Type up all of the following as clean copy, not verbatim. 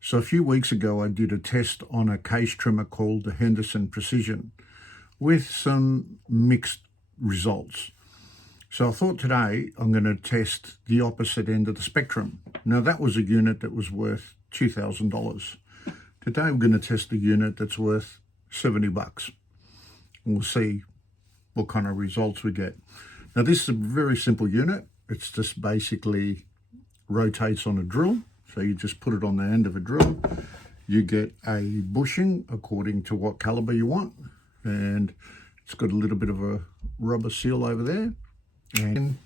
So a few weeks ago, I did a test on a case trimmer called the Henderson Precision with some mixed results. So I thought today I'm going to test the opposite end of the spectrum. Now that was a unit that was worth $2,000. Today I'm going to test a unit that's worth $70. We'll see what kind of results we get. Now this is a very simple unit. It's just basically rotates on a drill. So you just put it on the end of a drill. You get a bushing according to what caliber you want. And it's got a little bit of a rubber seal over there. And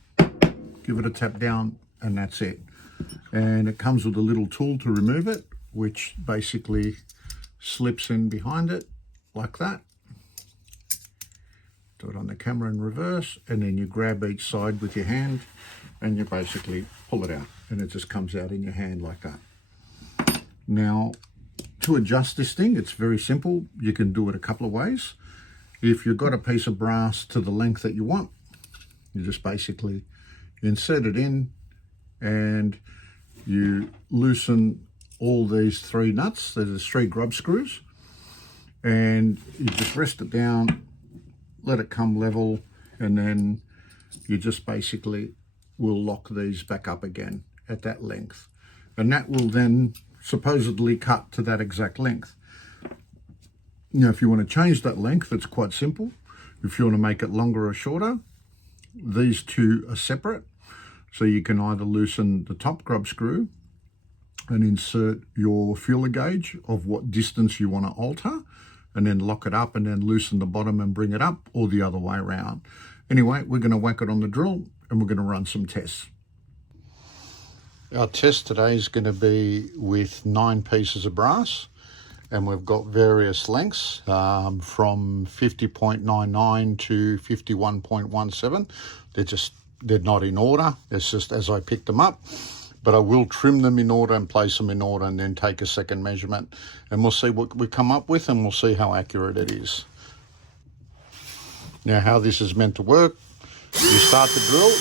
give it a tap down and that's it. And it comes with a little tool to remove it, which basically slips in behind it like that. Do it on the camera in reverse, and then you grab each side with your hand and you basically pull it out and it just comes out in your hand like that. Now, to adjust this thing, it's very simple. You can do it a couple of ways. If you've got a piece of brass to the length that you want, you just basically insert it in and you loosen all these three nuts. There's 3 grub screws, and you just rest it down, let it come level, and then you just basically will lock these back up again at that length. And that will then supposedly cut to that exact length. Now, if you want to change that length, it's quite simple. If you want to make it longer or shorter, these two are separate. So you can either loosen the top grub screw and insert your feeler gauge of what distance you want to alter, and then lock it up and then loosen the bottom and bring it up, or the other way around. Anyway, we're going to whack it on the drill and we're going to run some tests. Our test today is going to be with 9 pieces of brass, and we've got various lengths from 50.99 to 51.17. They're not in order. It's just as I picked them up. But I will trim them in order and place them in order and then take a second measurement. And we'll see what we come up with, and we'll see how accurate it is. Now, how this is meant to work, you start the drill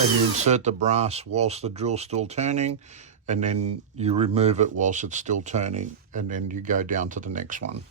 and you insert the brass whilst the drill's still turning, and then you remove it whilst it's still turning, and then you go down to the next one.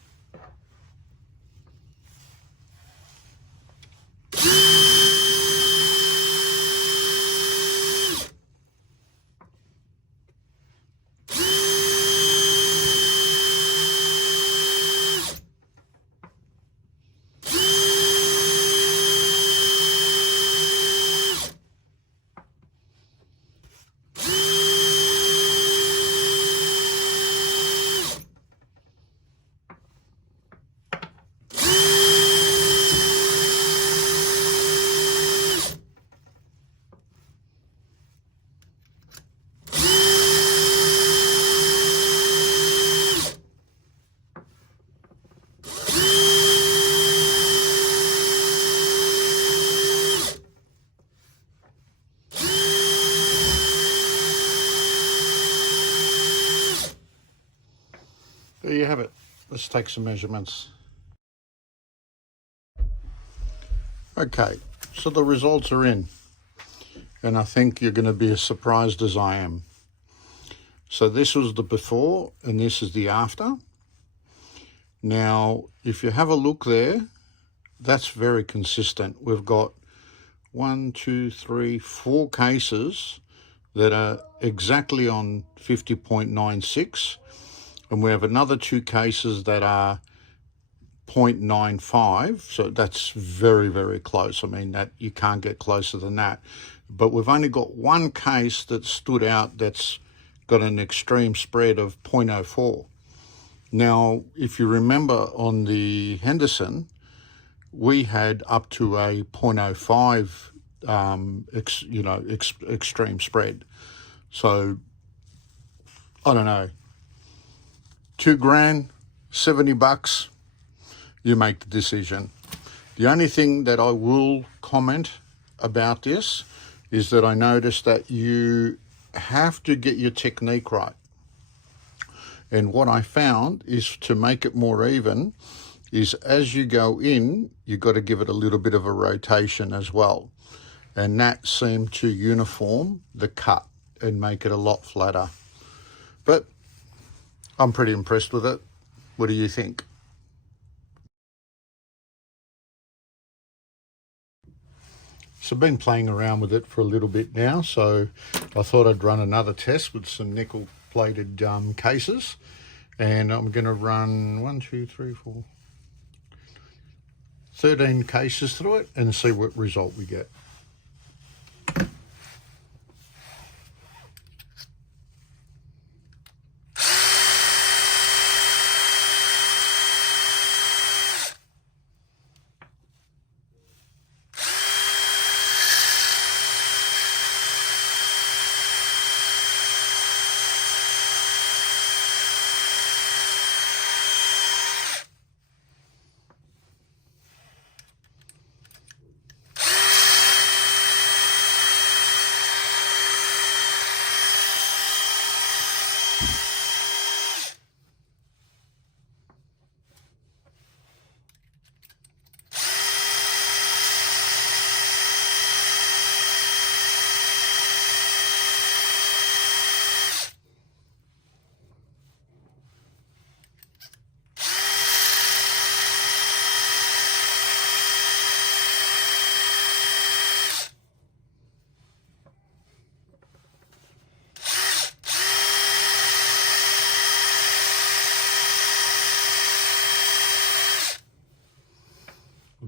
There you have it. Let's take some measurements. Okay, so the results are in, and I think you're going to be as surprised as I am. So this was the before and this is the after. Now, if you have a look there, that's very consistent. We've got 1, 2, 3, 4 cases that are exactly on 50.96. And we have another 2 cases that are 0.95, so that's very, very close. I mean, that you can't get closer than that. But we've only got 1 case that stood out that's got an extreme spread of 0.04. Now, if you remember on the Henderson, we had up to a 0.05 extreme spread. So, I don't know. $2,000, $70, you make the decision. The only thing that I will comment about this is that I noticed that you have to get your technique right. And what I found is, to make it more even, is as you go in, you've got to give it a little bit of a rotation as well. And that seemed to uniform the cut and make it a lot flatter. But I'm pretty impressed with it. What do you think? So I've been playing around with it for a little bit now, so I thought I'd run another test with some nickel plated cases, and I'm going to run 13 cases through it and see what result we get.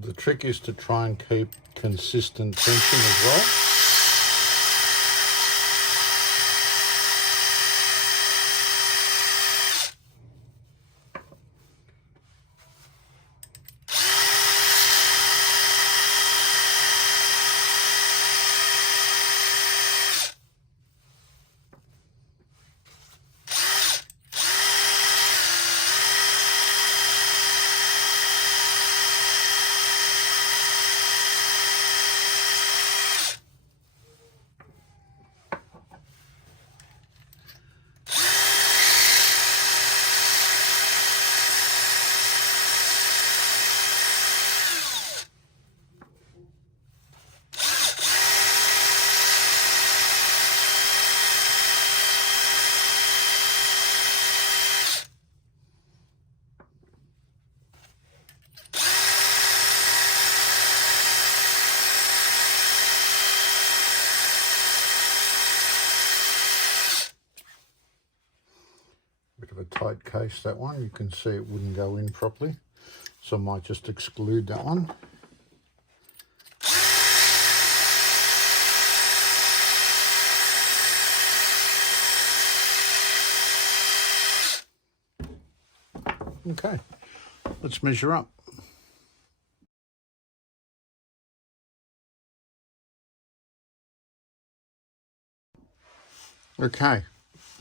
The trick is to try and keep consistent tension as well. Bit of a tight case, that one. You can see it wouldn't go in properly, so I might just exclude that one. Okay, let's measure up. Okay,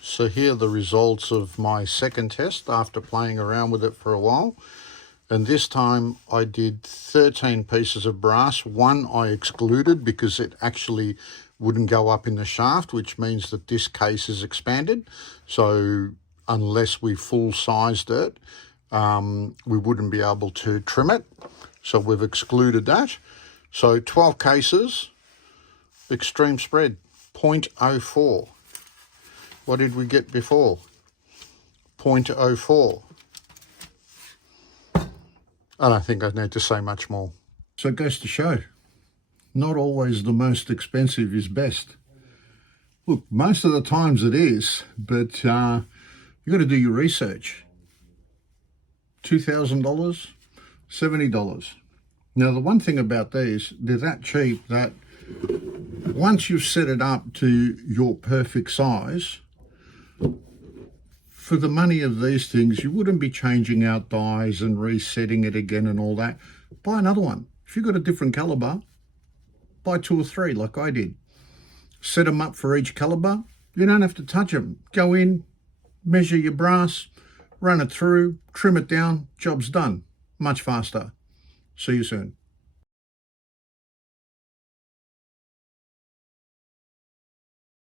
so here are the results of my second test after playing around with it for a while. And this time I did 13 pieces of brass. One I excluded because it actually wouldn't go up in the shaft, which means that this case is expanded. So unless we full sized it, we wouldn't be able to trim it. So we've excluded that. So 12 cases, extreme spread, 0.04. What did we get before? 0.04. I don't think I need to say much more. So it goes to show, not always the most expensive is best. Look, most of the times it is, but you've got to do your research. $2,000, $70. Now, the one thing about these, they're that cheap that once you've set it up to your perfect size, for the money of these things, you wouldn't be changing out dies and resetting it again and all that. Buy another one. If you've got a different caliber, buy 2 or 3 like I did. Set them up for each caliber. You don't have to touch them. Go in, measure your brass, run it through, trim it down, job's done. Much faster. See you soon.